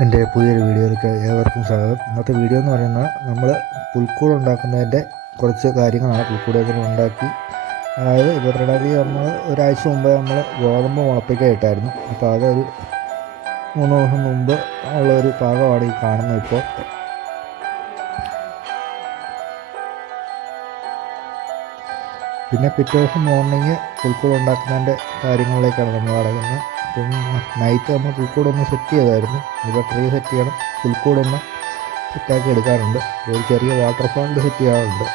എൻ്റെ പുതിയൊരു വീഡിയോയിലേക്ക് ഏവർക്കും സ്വാഗതം. ഇന്നത്തെ വീഡിയോ എന്ന് പറയുന്നത് നമ്മൾ പുൽക്കൂട് ഉണ്ടാക്കുന്നതിൻ്റെ കുറച്ച് കാര്യങ്ങളാണ്. പുൽക്കൂട് ഉണ്ടാക്കി, അതായത് 22-ാം തീയതി നമ്മൾ ഒരാഴ്ച മുമ്പേ നമ്മൾ ഗോതമ്പ് മുളപ്പിക്കാൻ ഇട്ടായിരുന്നു. അപ്പോൾ അതൊരു 3 ദിവസം മുമ്പ് ഉള്ളൊരു പാകമാണ് ഈ കാണുന്നത്. ഇപ്പോൾ പിന്നെ പിറ്റേ ദിവസം മോർണിംഗ് പുൽക്കൂട് ഉണ്ടാക്കുന്നതിൻ്റെ കാര്യങ്ങളിലേക്കാണ് നമ്മൾ കടക്കുന്നത്. അപ്പം നൈറ്റ് നമ്മൾ പുൽക്കൂടൊന്ന് സെറ്റ് ചെയ്തായിരുന്നു. ഇപ്പോൾ ട്രീ സെറ്റ് ചെയ്യണം, പുൽക്കൂടൊന്ന് സെറ്റാക്കി എടുക്കാറുണ്ട്. ഒരു ചെറിയ വാട്ടർഫാളിൽ സെറ്റ് ചെയ്യാറുണ്ട്.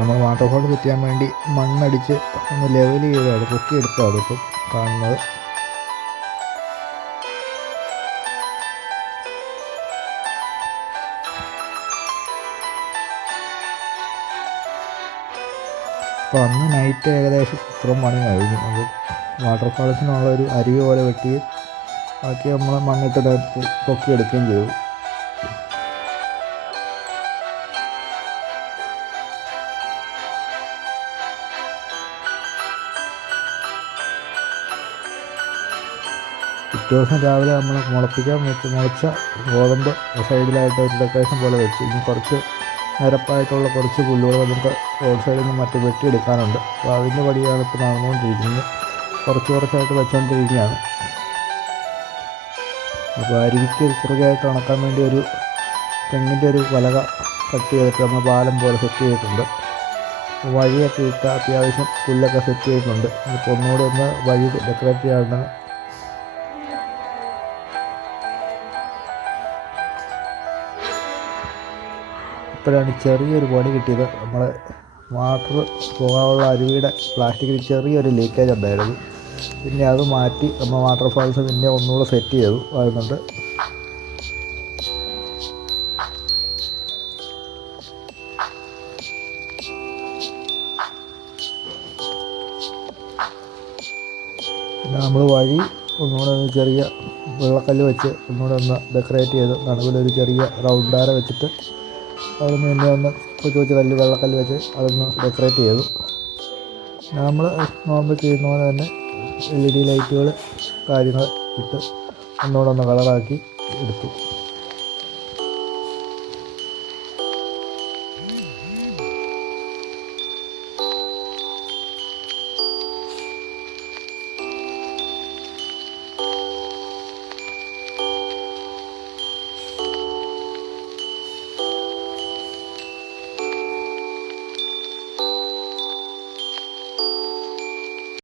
നമ്മൾ വാട്ടർഫാൾ സെറ്റ് ചെയ്യാൻ വേണ്ടി മണ്ണടിച്ച് ഒന്ന് ലെവൽ ചെയ്താണ്, പൊക്കിയെടുത്തതാണ് ഇപ്പം കാണുന്നത്. അപ്പോൾ അന്ന് നൈറ്റ് ഏകദേശം ഇത്രയും മണി കഴിഞ്ഞു. അത് വാട്ടർഫാൾസിനുള്ളൊരു അരുവി പോലെ വെട്ടി ബാക്കി നമ്മൾ മണ്ണിട്ട് നിരത്തി പൊക്കിയെടുക്കുകയും ചെയ്തു. പിറ്റേ ദിവസം രാവിലെ നമ്മൾ മുളച്ച ഗോതമ്പ് സൈഡിലായിട്ട് ഒരു ഡെക്കറേഷൻ പോലെ വെച്ച്, ഇനി കുറച്ച് നിരപ്പായിട്ടുള്ള കുറച്ച് പുല്ലുകൾ നമുക്ക് റോഡ് സൈഡിൽ നിന്ന് മറ്റും വെട്ടിയെടുക്കാനുണ്ട്. അപ്പോൾ അതിൻ്റെ പടിയാണ് ഇപ്പോൾ നടന്നുകൊണ്ടിരിക്കുന്നത്. കുറച്ചായിട്ട് വെച്ചുകൊണ്ടിരിക്കുകയാണ്. അപ്പോൾ അരുവിക്ക് കുറുകയായിട്ട് ഉണക്കാൻ വേണ്ടി ഒരു തെങ്ങിൻ്റെ ഒരു പലക കട്ട് ചെയ്തിട്ട് നമ്മൾ പാലം പോലെ സെറ്റ് ചെയ്തിട്ടുണ്ട്. വഴിയൊക്കെ ഇട്ട് അത്യാവശ്യം പുല്ലൊക്കെ സെറ്റ് ചെയ്തിട്ടുണ്ട്. ഇപ്പോൾ ഒന്നുകൂടി ഒന്ന് വഴി ഡെക്കറേറ്റ് ചെയ്യാറുണ്ട്. ഇപ്പോഴാണ് ചെറിയൊരു പണി കിട്ടിയത്. നമ്മൾ വാട്ടർ പോകാനുള്ള അരുവിയുടെ പ്ലാസ്റ്റിക്കിൽ ചെറിയൊരു ലീക്കേജ് ഉണ്ടായിരുന്നു. പിന്നെ അത് മാറ്റി നമ്മൾ വാട്ടർഫാൾസ് പിന്നെ ഒന്നുകൂടെ സെറ്റ് ചെയ്തു വരുന്നുണ്ട്. പിന്നെ നമ്മൾ വഴി ഒന്നുകൂടെ ചെറിയ വെള്ളക്കല്ല് വെച്ച് ഒന്നുകൂടെ ഒന്ന് ഡെക്കറേറ്റ് ചെയ്ത് നടുവിലൊരു ചെറിയ റൗണ്ടാര വെച്ചിട്ട് അതൊന്ന് പിന്നെ ഒന്ന് കൊച്ചു വെള്ളക്കല്ല് വെച്ച് അതൊന്ന് ഡെക്കറേറ്റ് ചെയ്തു. നമ്മൾ നോർമൽ ചെയ്യുന്ന പോലെ തന്നെ LED ലൈറ്റുകൾ കാര്യങ്ങൾ ഇട്ട് ഒന്നുകൂടെ ഒന്ന് കളറാക്കി എടുത്തു.